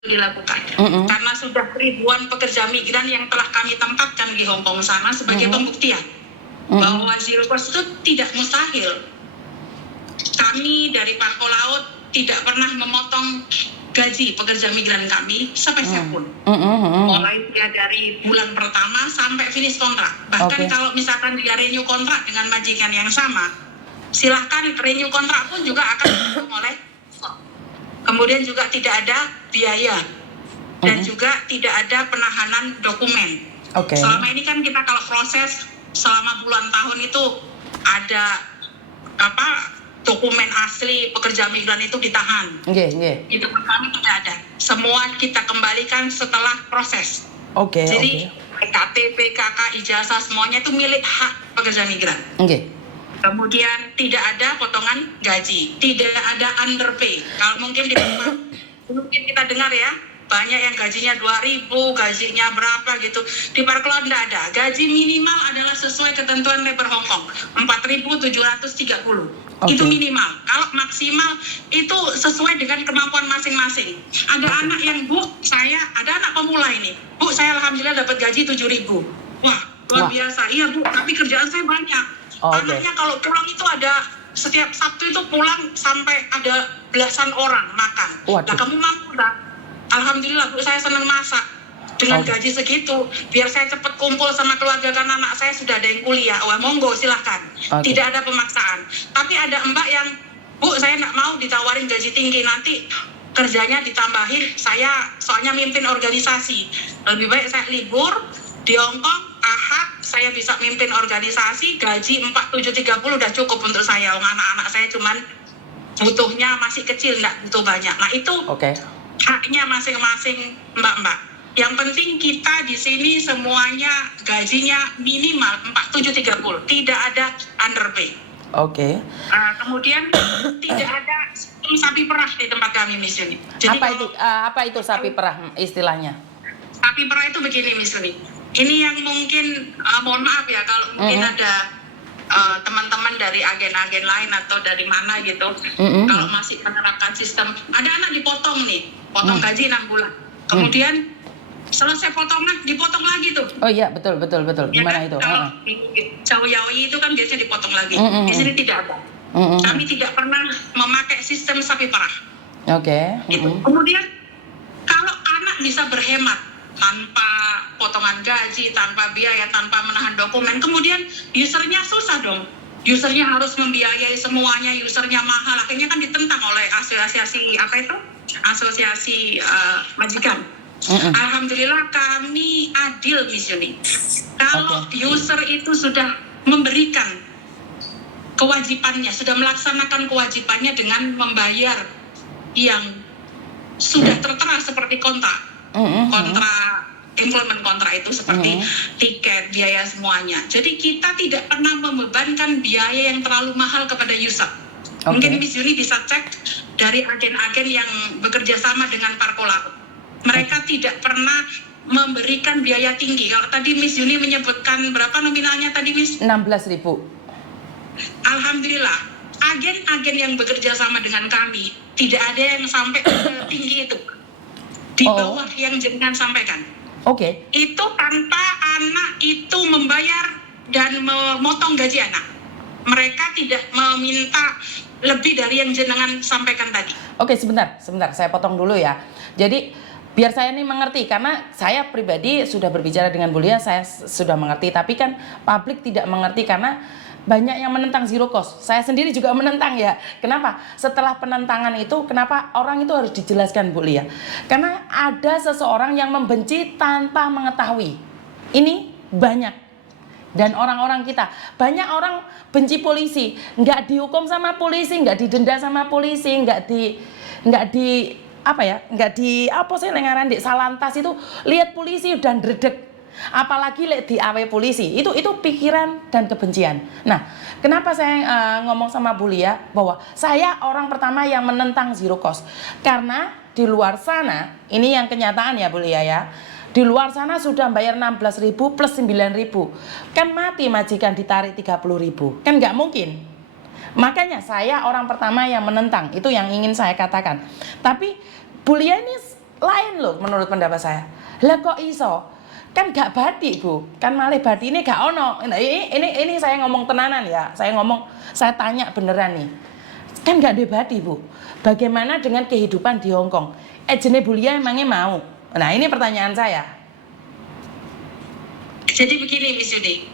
dilakukan. Karena sudah ribuan pekerja migran yang telah kami tempatkan di Hong Kong sana sebagai pembuktian bahwa zero cost itu tidak mustahil. Kami dari Parko Laut tidak pernah memotong gaji pekerja migran kami sepeser pun. Mulai dari bulan pertama sampai finish kontrak. Bahkan kalau misalkan dia renew kontrak dengan majikan yang sama, silahkan renew kontrak pun juga akan dihitung oleh. Kemudian juga tidak ada biaya dan juga tidak ada penahanan dokumen. Selama ini kan kita kalau proses selama bulan tahun itu ada dokumen asli pekerja migran itu ditahan. Itu kami tidak ada. Semua kita kembalikan setelah proses. Jadi KTP, KK, ijazah semuanya itu milik hak pekerja migran. Kemudian tidak ada potongan gaji, tidak ada underpay. Kalau mungkin mungkin kita dengar ya, banyak yang gajinya 2.000, gajinya berapa gitu. Di Parko Laut tidak ada. Gaji minimal adalah sesuai ketentuan labor Hong Kong, 4.730. Itu minimal. Kalau maksimal itu sesuai dengan kemampuan masing-masing. Ada anak yang, Bu, ada anak pemula ini. Bu, saya alhamdulillah dapat gaji 7.000. Wah, luar biasa. Iya, Bu, tapi kerjaan saya banyak. Anaknya kalau pulang itu ada, setiap Sabtu itu pulang sampai ada belasan orang makan. Nah, kamu mampu tak? Alhamdulillah, Bu, saya senang masak. Dengan gaji segitu, biar saya cepat kumpul sama keluarga karena anak saya sudah ada yang kuliah. Wah, monggo silahkan. Tidak ada pemaksaan. Tapi ada mbak yang, Bu, saya nggak mau ditawarin gaji tinggi, nanti kerjanya ditambahin. Saya soalnya mimpin organisasi. Lebih baik saya libur di Hong Kong, Ahad saya bisa mimpin organisasi, gaji 4.730 udah cukup untuk saya. Anak-anak saya cuman butuhnya masih kecil, nggak butuh banyak. Nah itu haknya masing-masing mbak-mbak. Yang penting kita di sini semuanya gajinya minimal 4.730, tidak ada underpay. Kemudian tidak ada sapi perah di tempat kami, Miss Yuni. Jadi apa itu sapi perah istilahnya? Sapi perah itu begini, Miss Yuni. Ini yang mungkin, mohon maaf ya, kalau mungkin ada teman-teman dari agen-agen lain atau dari mana gitu, kalau masih menerapkan sistem, ada anak dipotong nih, potong gaji 6 bulan. Kemudian selesai potongan, dipotong lagi tuh. Oh iya, betul. Gimana ya kan? itu? Kalau Chow Yaoi itu kan biasanya dipotong lagi. Di sini tidak ada. Kami tidak pernah memakai sistem sapi perah. Gitu. Kemudian kalau anak bisa berhemat tanpa potongan gaji, tanpa biaya, tanpa menahan dokumen, kemudian usernya susah dong. Usernya harus membiayai semuanya, usernya mahal, akhirnya kan ditentang oleh asosiasi majikan. Alhamdulillah kami adil, Miss Yuni. Kalau user itu sudah memberikan kewajibannya, sudah melaksanakan kewajibannya dengan membayar yang sudah tertera seperti kontrak employment kontrak itu seperti tiket, biaya semuanya. Jadi kita tidak pernah membebankan biaya yang terlalu mahal kepada user. Mungkin Miss Yuni bisa cek dari agen-agen yang bekerja sama dengan Parko Laut. Mereka tidak pernah memberikan biaya tinggi. Kalau tadi Miss Yuni menyebutkan berapa nominalnya tadi, Miss? 16.000. Alhamdulillah, agen-agen yang bekerja sama dengan kami tidak ada yang sampai tinggi itu. Di bawah yang jenengan sampaikan. Itu tanpa anak itu membayar dan memotong gaji anak. Mereka tidak meminta lebih dari yang jenengan sampaikan tadi. Sebentar, saya potong dulu ya. Jadi biar saya ini mengerti, karena saya pribadi sudah berbicara dengan Bu Lia, saya sudah mengerti, tapi kan publik tidak mengerti karena banyak yang menentang zero cost. Saya sendiri juga menentang ya. Kenapa? Setelah penentangan itu, kenapa orang itu harus dijelaskan, Bu Lia? Karena ada seseorang yang membenci tanpa mengetahui. Ini banyak. Dan orang-orang kita, banyak orang benci polisi, nggak dihukum sama polisi, nggak didenda sama polisi, nggak di Salantas itu lihat polisi dan dredeg. Apalagi di AW polisi, itu pikiran dan kebencian. Nah, kenapa saya ngomong sama Bu Lia bahwa saya orang pertama yang menentang zero cost? Karena di luar sana, ini yang kenyataan ya Bu Lia ya, di luar sana sudah bayar 16.000 plus 9.000, kan mati majikan ditarik 30.000, kan nggak mungkin. Makanya saya orang pertama yang menentang, itu yang ingin saya katakan. Tapi Bu Lia ini lain loh menurut pendapat saya. Lah kok iso? Kan gak batik Bu, kan malah batik ini gak ono. Nah, ini saya ngomong tenanan ya, saya tanya beneran nih. Kan gak ada batik Bu. Bagaimana dengan kehidupan di Hong Kong? Ejene Bulia emangnya mau? Nah ini pertanyaan saya. Jadi begini Miss Yudi,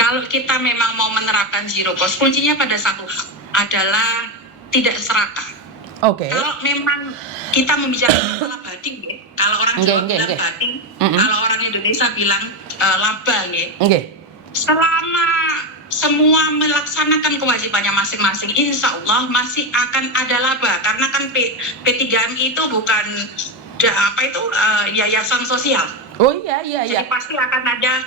kalau kita memang mau menerapkan zero cost, kuncinya pada satu adalah tidak serakah. Oke. Kalau memang kita membicarakan masalah bading ya, kalau orang Jawa bilang bading, kalau orang Indonesia bilang laba ya. Selama semua melaksanakan kewajibannya masing-masing, insya Allah masih akan ada laba, karena kan P3MI itu bukan yayasan sosial. Oh iya. Jadi pasti akan ada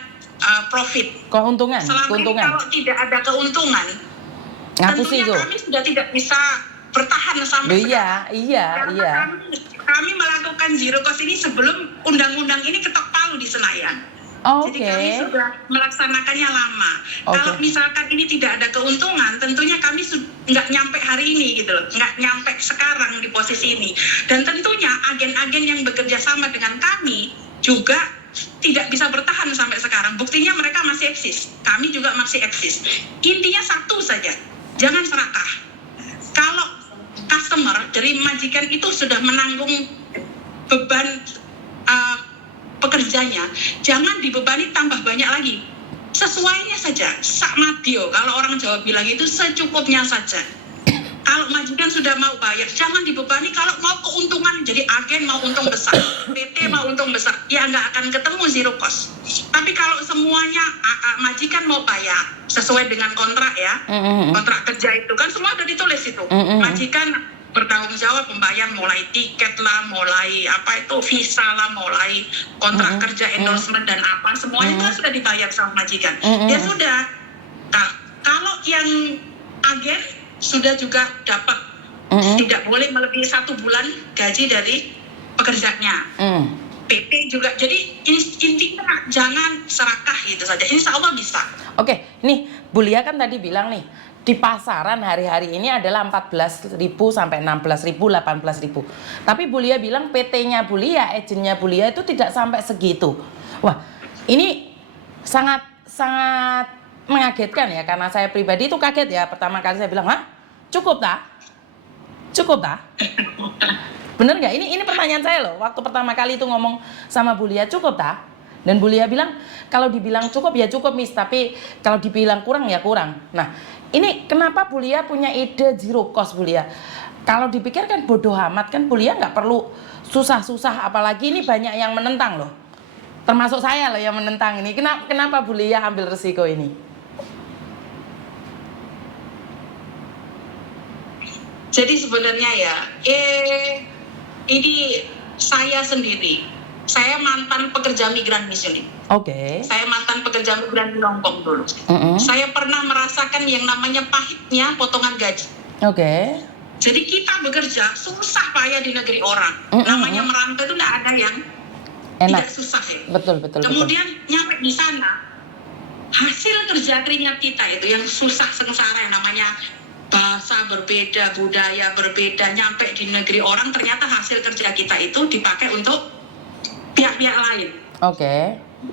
profit. Keuntungan. Selama ini kalau tidak ada keuntungan, tentunya kami sudah tidak bisa bertahan sampai sekarang. Iya. Kami melakukan zero cost ini sebelum undang-undang ini ketok palu di Senayan. Jadi kami sudah melaksanakannya lama. Kalau misalkan ini tidak ada keuntungan, tentunya kami nggak nyampe hari ini gitu loh, nggak nyampe sekarang di posisi ini. Dan tentunya agen-agen yang bekerja sama dengan kami juga tidak bisa bertahan sampai sekarang. Buktinya mereka masih eksis, kami juga masih eksis. Intinya satu saja, jangan serakah. Kalau customer dari majikan itu sudah menanggung beban pekerjanya, jangan dibebani tambah banyak lagi. Sesuainya saja, sak madio. Kalau orang Jawa bilang itu secukupnya saja. Kalau majikan sudah mau bayar, jangan dibebani. Kalau mau keuntungan, jadi agen mau untung besar, PT mau untung besar, ya nggak akan ketemu zero cost. Tapi kalau semuanya majikan mau bayar sesuai dengan kontrak ya, kontrak kerja itu kan semua udah ditulis itu. Majikan bertanggung jawab membayar mulai tiket lah, mulai visa lah, mulai kontrak kerja, endorsement dan apa, semuanya itu kan sudah dibayar sama majikan. Ya sudah. Nah, kalau yang agen sudah juga dapat, tidak boleh melebihi 1 bulan gaji dari pekerjanya. PT juga, jadi intinya jangan serakah gitu saja, insya Allah bisa. Oke, nih Bu Lia kan tadi bilang nih, di pasaran hari-hari ini adalah 14.000 sampai 16.000, 18.000. Tapi Bu Lia bilang PT-nya Bu Lia, agennya Bu Lia itu tidak sampai segitu. Wah, ini sangat mengagetkan ya, karena saya pribadi itu kaget ya. Pertama kali saya bilang, "Hah? Cukup tak? Bener nggak? Ini pertanyaan saya loh. Waktu pertama kali itu ngomong sama Bu Lia, cukup tak? Dan Bu Lia bilang, kalau dibilang cukup ya cukup Miss, tapi kalau dibilang kurang ya kurang. Nah, ini kenapa Bu Lia punya ide zero cost Bu Lia? Kalau dipikir kan bodoh amat kan, Bu Lia nggak perlu susah-susah, apalagi ini banyak yang menentang loh. Termasuk saya loh yang menentang ini. Kenapa Bu Lia ambil resiko ini? Jadi sebenarnya ya, ini saya sendiri, saya mantan pekerja migran Miss Yuni. Saya mantan pekerja migran di Hong Kong dulu. Saya pernah merasakan yang namanya pahitnya potongan gaji. Jadi kita bekerja susah payah di negeri orang. Namanya merantau itu tidak ada yang tidak susah ya. Betul. Kemudian nyampe di sana, hasil kerja keringat kita itu yang susah sengsara, yang namanya bahasa berbeda, budaya berbeda, nyampe di negeri orang, ternyata hasil kerja kita itu dipakai untuk pihak-pihak lain.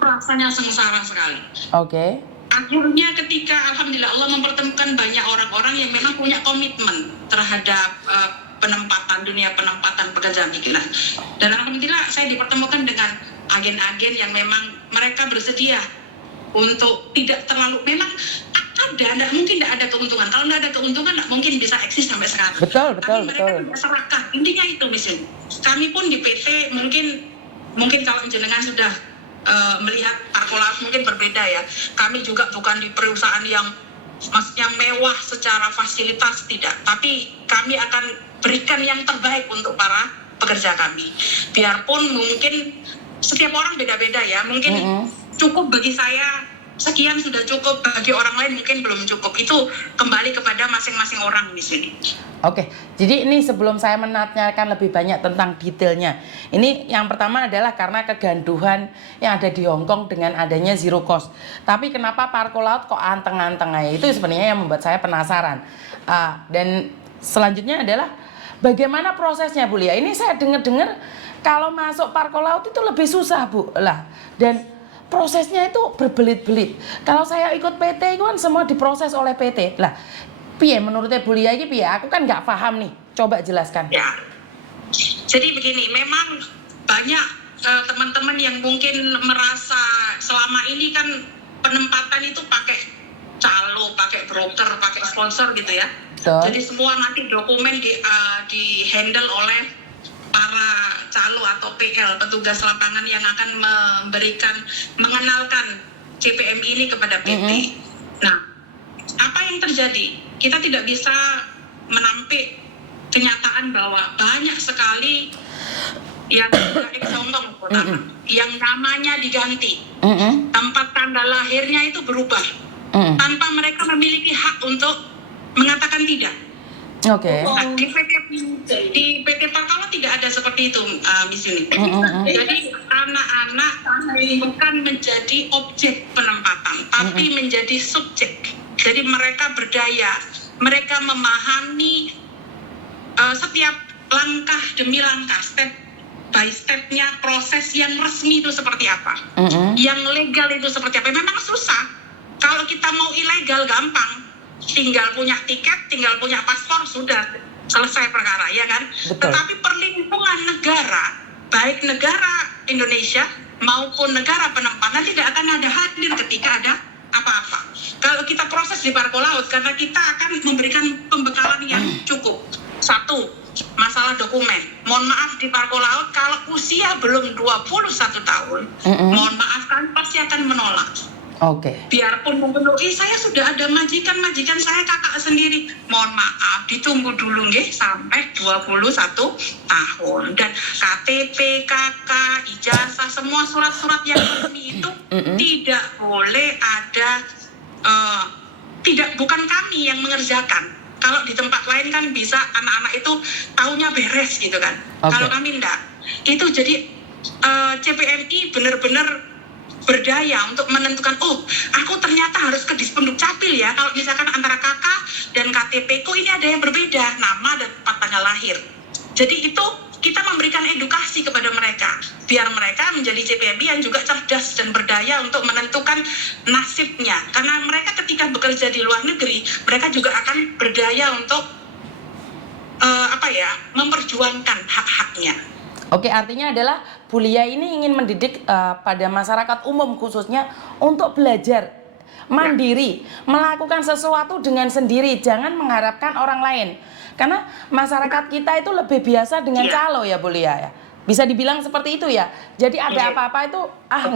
Rasanya sengsara sekali. Akhirnya ketika alhamdulillah Allah mempertemukan banyak orang-orang yang memang punya komitmen terhadap dunia penempatan pekerja migran. Dan alhamdulillah saya dipertemukan dengan agen-agen yang memang mereka bersedia untuk tidak terlalu, memang tidak mungkin tidak ada keuntungan. Kalau tidak ada keuntungan, tidak mungkin bisa eksis sampai sekarang. Tapi mereka tidak serakah. Intinya itu misalnya. Kami pun di PT mungkin kalau jenengan sudah melihat Parkolaut mungkin berbeda ya. Kami juga bukan di perusahaan yang maksudnya mewah secara fasilitas, tidak. Tapi kami akan berikan yang terbaik untuk para pekerja kami. Biarpun mungkin setiap orang beda-beda ya. Mungkin cukup bagi saya sekian sudah cukup, bagi orang lain mungkin belum cukup. Itu kembali kepada masing-masing orang di sini. Jadi ini sebelum saya menanyakan lebih banyak tentang detailnya, ini yang pertama adalah karena kegaduhan yang ada di Hong Kong dengan adanya zero cost. Tapi kenapa Parkolaut kok anteng-anteng aja? Itu sebenarnya yang membuat saya penasaran. Dan selanjutnya adalah bagaimana prosesnya Bu Lia? Ini saya dengar-dengar kalau masuk parkol laut itu lebih susah Bu lah, dan prosesnya itu berbelit-belit. Kalau saya ikut PT itu kan semua diproses oleh PT lah. Piye menurutnya Bu Lia ini piye? Aku kan nggak paham nih, coba jelaskan. Ya, jadi begini, memang banyak teman-teman yang mungkin merasa selama ini kan penempatan itu pakai calo, pakai broker, pakai sponsor gitu ya. Betul. Jadi semua nanti dokumen di handle oleh para calo atau PL, petugas lapangan yang akan mengenalkan CPMI ini kepada PT. Nah, apa yang terjadi? Kita tidak bisa menampik kenyataan bahwa banyak sekali yang ex-Hongkong yang namanya diganti, tempat tanggal lahirnya itu berubah, tanpa mereka memiliki hak untuk mengatakan tidak. Oke. Nah, di PT Parkolo tidak ada seperti itu, Miss Yuni. Jadi anak-anak bukan menjadi objek penempatan, tapi menjadi subjek. Jadi mereka berdaya, mereka memahami setiap langkah demi langkah, step by stepnya proses yang resmi itu seperti apa, yang legal itu seperti apa. Memang susah. Kalau kita mau ilegal gampang, tinggal punya tiket, tinggal punya paspor, sudah selesai perkara, ya kan? Betul. Tetapi perlindungan negara, baik negara Indonesia maupun negara penempatan tidak akan ada hadir ketika ada apa-apa. Kalau kita proses di parkol laut, karena kita akan memberikan pembekalan yang cukup. Satu, masalah dokumen. Mohon maaf di parkol laut, kalau usia belum 21 tahun, mohon maaf kan pasti akan menolak. Oke. Biarpun memenuhi, saya sudah ada majikan saya kakak sendiri. Mohon maaf, ditunggu dulu nggih sampai 21 tahun. Dan KTP, KK, ijazah, semua surat-surat yang resmi itu tidak boleh ada, bukan kami yang mengerjakan. Kalau di tempat lain kan bisa anak-anak itu taunya beres gitu kan. Kalau kami enggak. Itu jadi CPMI benar-benar berdaya untuk menentukan, oh aku ternyata harus ke Dispenduk Capil ya, kalau misalkan antara KK dan KTP ku ini ada yang berbeda, nama dan tempat tanggal lahir. Jadi itu kita memberikan edukasi kepada mereka, biar mereka menjadi CPMI yang juga cerdas dan berdaya untuk menentukan nasibnya. Karena mereka ketika bekerja di luar negeri, mereka juga akan berdaya untuk memperjuangkan hak-haknya. Oke, artinya adalah Bu Lia ini ingin mendidik pada masyarakat umum khususnya untuk belajar mandiri, melakukan sesuatu dengan sendiri, jangan mengharapkan orang lain. Karena masyarakat kita itu lebih biasa dengan calo ya Bu Lia ya. Bisa dibilang seperti itu ya. Jadi ada apa-apa itu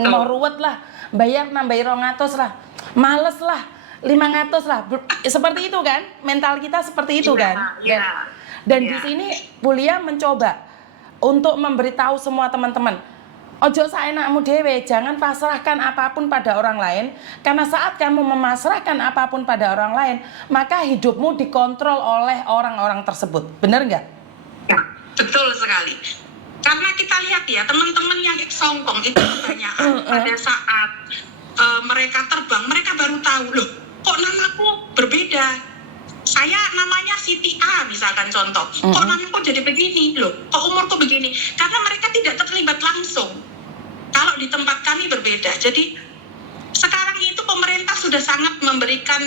mau ruwet lah, bayar nambahi 200 lah, males lah, 500 lah. Seperti itu kan? Mental kita seperti itu kan? Dan di sini Bu Lia mencoba untuk memberitahu semua teman-teman, ojo saenakmu dewe, jangan pasrahkan apapun pada orang lain, karena saat kamu memasrahkan apapun pada orang lain, maka hidupmu dikontrol oleh orang-orang tersebut. Benar nggak? Ya, betul sekali. Karena kita lihat ya, teman-teman yang ex-Hongkong itu kebanyakan pada saat mereka terbang, mereka baru tahu, loh kok namaku berbeda. Saya namanya Siti A misalkan contoh, kok namaku jadi begini, loh kok umurku begini, karena mereka tidak terlibat langsung. Kalau di tempat kami berbeda. Jadi sekarang itu pemerintah sudah sangat memberikan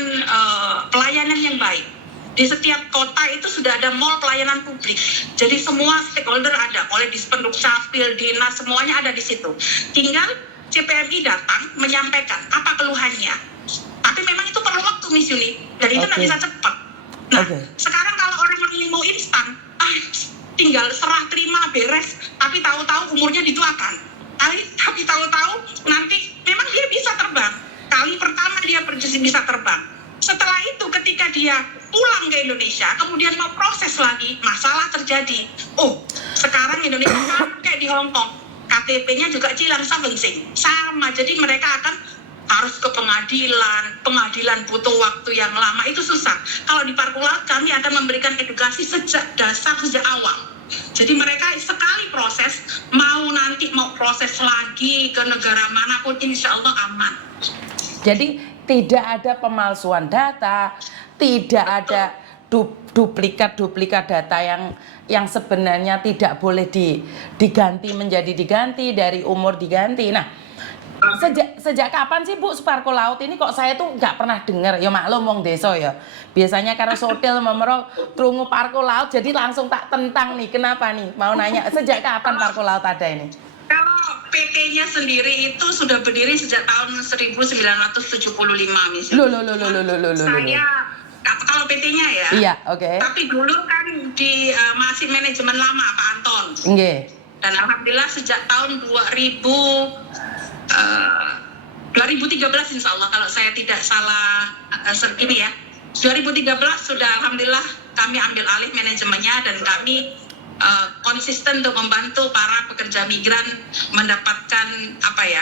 pelayanan yang baik. Di setiap kota itu sudah ada mall pelayanan publik. Jadi semua stakeholder ada, oleh Dispenduk Capil, dinas, semuanya ada di situ. Tinggal CPMI datang menyampaikan apa keluhannya. Tapi memang itu perlu waktu, Miss Yuni, dan itu nggak bisa cepat. Nah, sekarang kalau orang ini mau instan, tinggal serah terima beres, tapi tahu-tahu umurnya dituakan. Tapi tahu-tahu nanti memang dia bisa terbang. Kali pertama dia bisa terbang. Setelah itu ketika dia pulang ke Indonesia, kemudian mau proses lagi, masalah terjadi. Oh, sekarang Indonesia sama kayak di Hongkong. KTP-nya juga cilang sama. Jadi mereka akan harus ke pengadilan butuh waktu yang lama, itu susah. Kalau di parkol laut kami akan memberikan edukasi sejak dasar, sejak awal. Jadi mereka sekali proses, mau proses lagi ke negara manapun, insya Allah aman. Jadi tidak ada pemalsuan data, tidak ada duplikat data yang sebenarnya tidak boleh diganti menjadi diganti, dari umur diganti. Nah, sejak kapan sih Bu Sparko Laut ini kok saya tuh nggak pernah dengar? Ya maklum wong desa ya. Biasanya karena sotil memero krungu Parko Laut jadi langsung tak tentang nih. Kenapa nih? Mau nanya sejak kapan Parko Laut ada ini? Kalau PT-nya sendiri itu sudah berdiri sejak tahun 1975 misalnya. Saya kalau PT-nya ya. Iya, oke. Tapi dulu kan masih manajemen lama Pak Anton. Nggih. Dan alhamdulillah sejak tahun 2013 insya Allah kalau saya tidak salah ini ya. 2013 sudah alhamdulillah kami ambil alih manajemennya dan kami konsisten untuk membantu para pekerja migran mendapatkan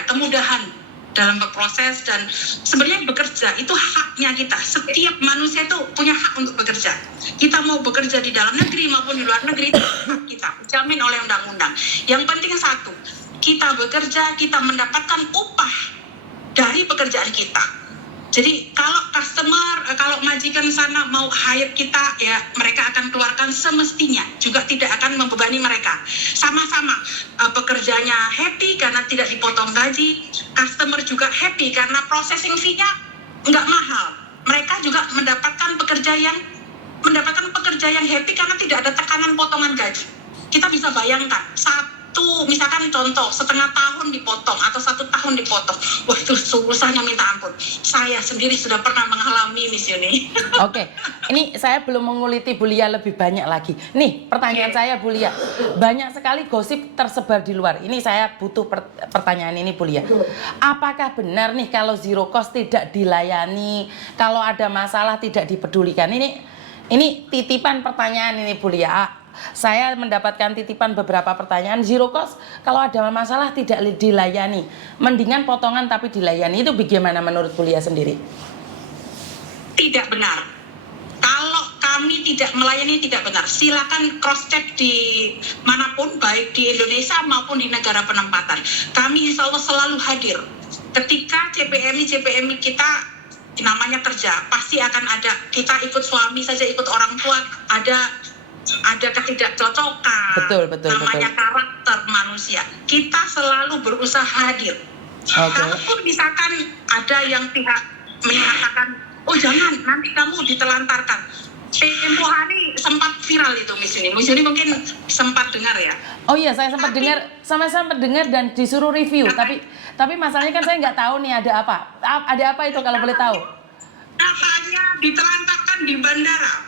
kemudahan dalam berproses. Dan sebenarnya bekerja itu haknya kita. Setiap manusia itu punya hak untuk bekerja. Kita mau bekerja di dalam negeri maupun di luar negeri itu hak kita, dijamin oleh undang-undang. Yang penting satu, kita bekerja, kita mendapatkan upah dari pekerjaan kita. Jadi kalau majikan sana mau hire kita, ya mereka akan keluarkan semestinya, juga tidak akan membebani mereka. Sama-sama pekerjanya happy karena tidak dipotong gaji, customer juga happy karena processing fee-nya nggak mahal. Mereka juga mendapatkan pekerja yang happy karena tidak ada tekanan potongan gaji. Kita bisa bayangkan, misalkan contoh, setengah tahun dipotong atau 1 tahun dipotong. Wah, itu susahnya minta ampun. Saya sendiri sudah pernah mengalami Miss Yuni. Oke, ini saya belum menguliti Bu Lia lebih banyak lagi. Nih, pertanyaan saya Bu Lia. Banyak sekali gosip tersebar di luar. Ini saya butuh pertanyaan ini Bu Lia. Apakah benar nih kalau zero cost tidak dilayani, kalau ada masalah tidak dipedulikan? Ini titipan pertanyaan ini Bu Lia. Saya mendapatkan titipan beberapa pertanyaan. Zero cost kalau ada masalah tidak dilayani, mendingan potongan tapi dilayani. Itu bagaimana menurut Bu Lia sendiri? Tidak benar. Kalau kami tidak melayani, tidak benar. Silakan cross check di manapun, baik di Indonesia maupun di negara penempatan. Kami insya Allah selalu hadir. Ketika CPMI kita namanya kerja, pasti akan ada. Kita ikut suami saja, ikut orang tua, ada ketidakcocokan, namanya karakter manusia. Kita selalu berusaha hadir. Kalaupun misalkan ada yang pihak menyatakan, oh jangan, nanti kamu ditelantarkan. Tempo hari sempat viral itu Miss Yuni mungkin sempat dengar ya. Oh iya, saya sempat dengar, sempat dengar dan disuruh review. Tapi masalahnya kan saya nggak tahu nih ada apa itu kalau boleh tahu. Katanya ditelantarkan di bandara.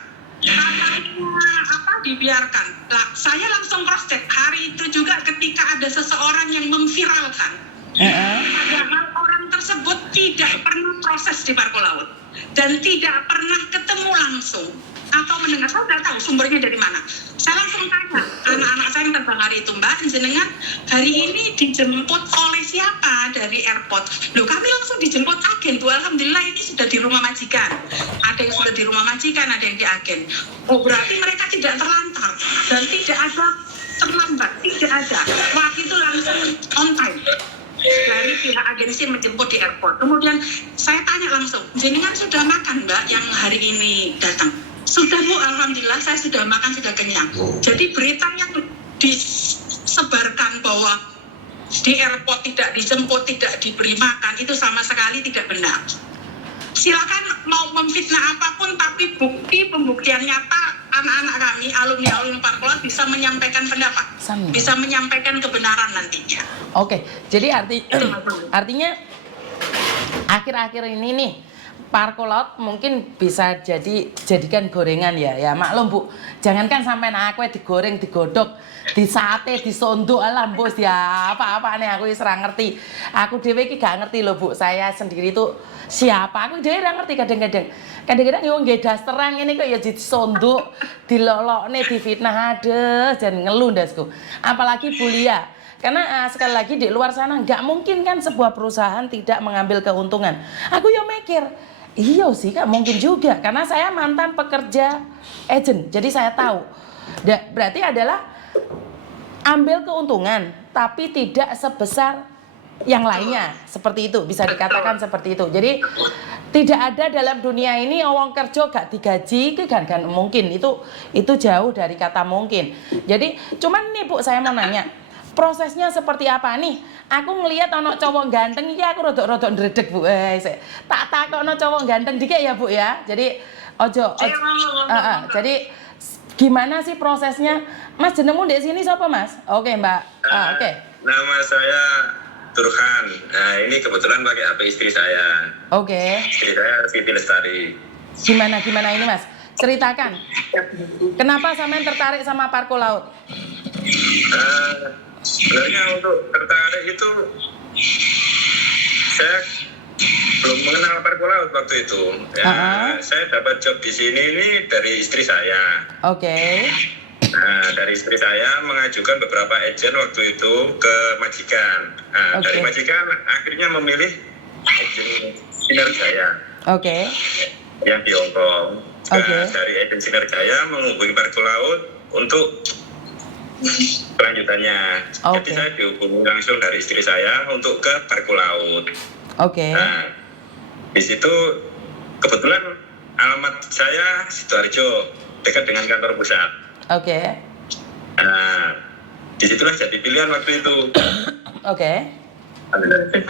Dibiarkan. Saya langsung cross check hari itu juga ketika ada seseorang yang memviralkan. Padahal orang tersebut tidak pernah proses di Parko Laut dan tidak pernah ketemu langsung atau mendengar. Saya udah tahu sumbernya dari mana. Saya langsung tanya anak-anak saya yang terbang hari itu, Mbak, jenengan hari ini dijemput oleh siapa dari airport? Loh, kami langsung dijemput agen, Bu. Alhamdulillah ini sudah di rumah majikan. Ada yang sudah di rumah majikan, ada yang di agen. Oh, berarti mereka tidak terlantar dan tidak ada terlambat, tidak ada. Wah, itu langsung on time dari pihak agensi menjemput di airport. Kemudian saya tanya langsung, jenengan sudah makan, Mbak, yang hari ini datang? Sudah, Bu, alhamdulillah saya sudah makan, sudah kenyang. Jadi berita yang disebarkan bahwa di airport tidak dijemput, tidak diberi makan, itu sama sekali tidak benar. Silakan mau memfitnah apapun, tapi pembuktian nyata anak-anak kami, alumni Parko Laut bisa menyampaikan pendapat, bisa menyampaikan kebenaran nantinya. Oke, jadi artinya akhir-akhir ini nih Parko Laut mungkin bisa jadikan gorengan ya maklum Bu, jangankan sampai aku digoreng, digodok, disate, disondok, alah bos ya apa nih aku serang ngerti. Aku dhewe iki gak ngerti loh Bu, saya sendiri tuh siapa, aku dhewe ora ngerti kadang-kadang yo nggih dasteran ngene kok ya disondok, dilolokne, difitnah aduh dan ngeluh ndasku. Apalagi Bu Lia. Karena sekali lagi di luar sana nggak mungkin kan sebuah perusahaan tidak mengambil keuntungan. Aku yo mikir, iya sih Kak, mungkin juga. Karena saya mantan pekerja agent, jadi saya tahu. Berarti adalah ambil keuntungan, tapi tidak sebesar yang lainnya. Seperti itu, bisa dikatakan seperti itu. Jadi Tidak ada dalam dunia ini wong kerja gak digaji, itu kan mungkin, itu jauh dari kata mungkin. Jadi cuman nih Bu, saya mau nanya, prosesnya seperti apa nih? Aku ngelihat ono cowok ganteng iki aku rodok-rodok ndredeg Bu. Tak takokno cowok ganteng dikit ya Bu ya. Jadi ojo. Jadi gimana sih prosesnya? Mas jenengmu di sini siapa Mas? Oke Mbak. Oke. Nama saya Turhan. Nah, ini kebetulan pakai HP istri saya. Oke. Istri saya Siti Lestari. Gimana ini Mas? Ceritakan. Kenapa sampean tertarik sama Parko Laut? Sebenarnya untuk tertarik itu saya belum mengenal Parko Laut waktu itu. Saya dapat job di sini ini dari istri saya. Oke. Nah, dari istri saya mengajukan beberapa agen waktu itu ke majikan. Nah, dari majikan akhirnya memilih agen Sinerjaya. Oke. Yang di Hongkong. Dari agen Sinerjaya menghubungi Parko Laut untuk kelanjutannya. Jadi saya dihubungi langsung dari istri saya untuk ke Parko Laut. Nah, di situ kebetulan alamat saya Sidoarjo, dekat dengan kantor pusat. Nah, disitulah jadi pilihan waktu itu.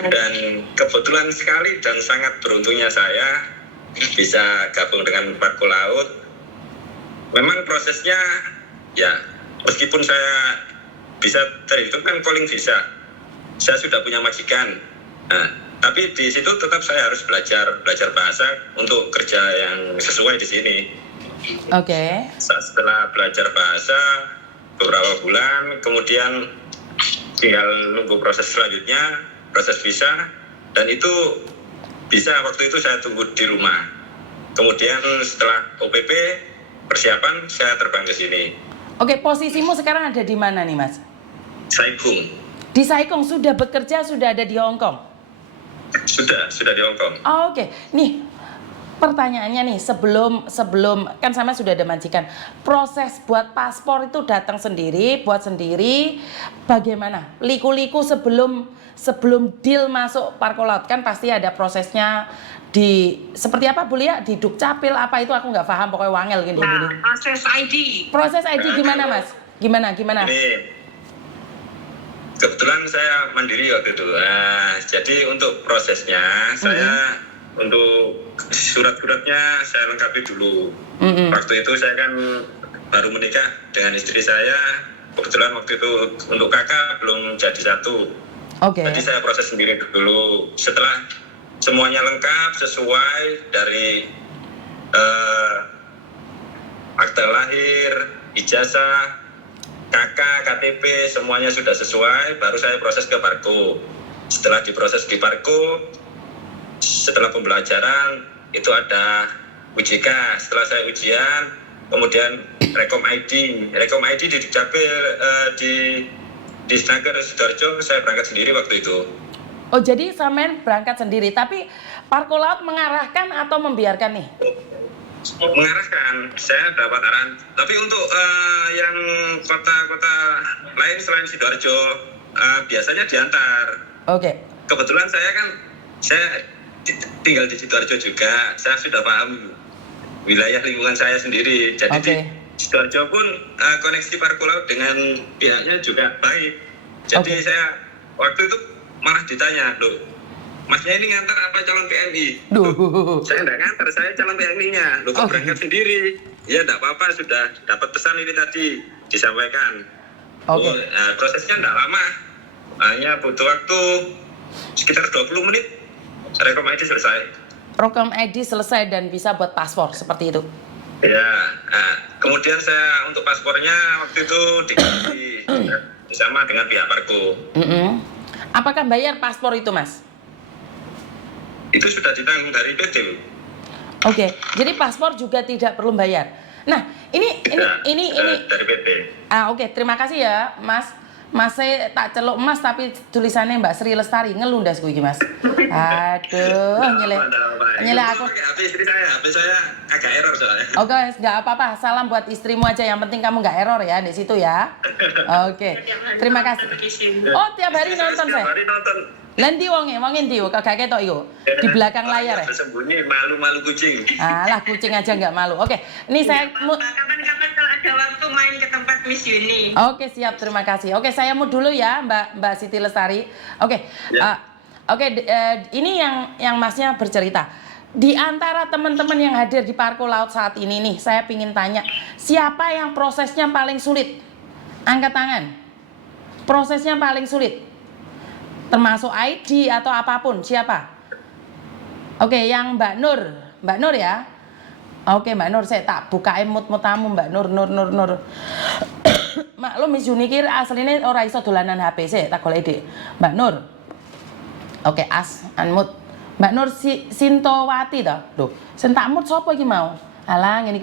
Dan kebetulan sekali dan sangat beruntungnya saya bisa gabung dengan Parko Laut. Memang prosesnya ya, meskipun saya bisa terhitung kan calling visa, saya sudah punya majikan. Nah, tapi di situ tetap saya harus belajar bahasa untuk kerja yang sesuai di sini. Setelah belajar bahasa beberapa bulan, kemudian tinggal nunggu proses selanjutnya, proses visa, dan itu bisa waktu itu saya tunggu di rumah. Kemudian setelah OPP persiapan, saya terbang ke sini. Posisimu sekarang ada di mana nih Mas? Saigung. Di Saigung sudah bekerja, sudah ada di Hong Kong? Sudah di Hong Kong. Nih pertanyaannya nih, sebelum kan sama sudah ada majikan, proses buat paspor itu datang sendiri, buat sendiri, bagaimana? Liku-liku sebelum deal masuk Parko Laut kan pasti ada prosesnya seperti apa Bu Lia? Di Dukcapil apa itu aku nggak paham, pokoknya wangel gini. Proses ID gimana Mas? Gimana? Ini kebetulan saya mandiri waktu itu. Jadi untuk prosesnya saya untuk surat-suratnya saya lengkapi dulu. Waktu itu saya kan baru menikah dengan istri saya. Kebetulan waktu itu untuk kakak belum jadi satu. Jadi saya proses sendiri dulu. Setelah semuanya lengkap sesuai dari akte lahir, ijazah, kakak, KTP, semuanya sudah sesuai, baru saya proses ke Parko. Setelah diproses di Parko, setelah pembelajaran itu ada UJK. Setelah saya ujian, kemudian Rekom ID di Dukcapil di Snaker Sidoarjo, saya berangkat sendiri waktu itu. Jadi sampean berangkat sendiri, tapi Parko Laut mengarahkan atau membiarkan nih? Mengarahkan, saya dapat arahan. Tapi untuk yang kota-kota lain selain Sidoarjo, biasanya diantar. Kebetulan saya tinggal di Sidoarjo juga, saya sudah paham wilayah lingkungan saya sendiri. Jadi di Sidoarjo pun koneksi Parko Laut dengan pihaknya juga baik. Jadi saya waktu itu malah ditanya, loh, Masnya ini ngantar apa calon PMI? Saya enggak ngantar, saya calon PMI-nya. Loh, kok berangkat sendiri? Ya enggak apa-apa, sudah dapat pesan ini tadi disampaikan. Prosesnya enggak lama, hanya butuh waktu sekitar 20 menit. Rekom ID selesai. Rekom ID selesai dan bisa buat paspor seperti itu. Ya, kemudian saya untuk paspornya waktu itu dikasih bersama dengan pihak Parko. Apakah bayar paspor itu, Mas? Itu sudah ditanggung dari PT. Jadi paspor juga tidak perlu bayar. Nah, ini dari PT. Terima kasih ya, Mas. Mas saya tak celuk Mas tapi tulisannya Mbak Sri Lestari ngelundas gue Mas. Aduh, nyele aku. HP istri saya agak error soalnya. Nggak apa-apa. Salam buat istrimu aja. Yang penting kamu nggak error ya di situ ya. Terima kasih. Tiap hari nonton saya. Tiap hari nonton. Lanti wonge ndi kagak ketok iku. Di belakang layar ya. Bersembunyi malu-malu kucing. Alah kucing aja nggak malu. Oke, ini saya kapan-kapan kalau ada waktu main ke tempat Miss Yuni. Oke, siap, terima kasih. Oke, saya mau dulu ya, Mbak Siti Lestari. Oke. Ya. Ini yang Masnya bercerita. Di antara teman-teman yang hadir di Parko Laut saat ini nih, saya pingin tanya, siapa yang prosesnya paling sulit? Angkat tangan. Prosesnya paling sulit. Termasuk ID atau apapun, siapa? Oke, yang Mbak Nur ya. Oke, Mbak Nur, saya tak bukain mood tamu Mbak Nur. Maklum Miss Yuni ki asline ora iso dolanan HP sih, tak golek Dik. Mbak Nur. Oke, unmute. Mbak Nur Sintowati to. Lho, sing tak mute sapa iki mau? Alah ngene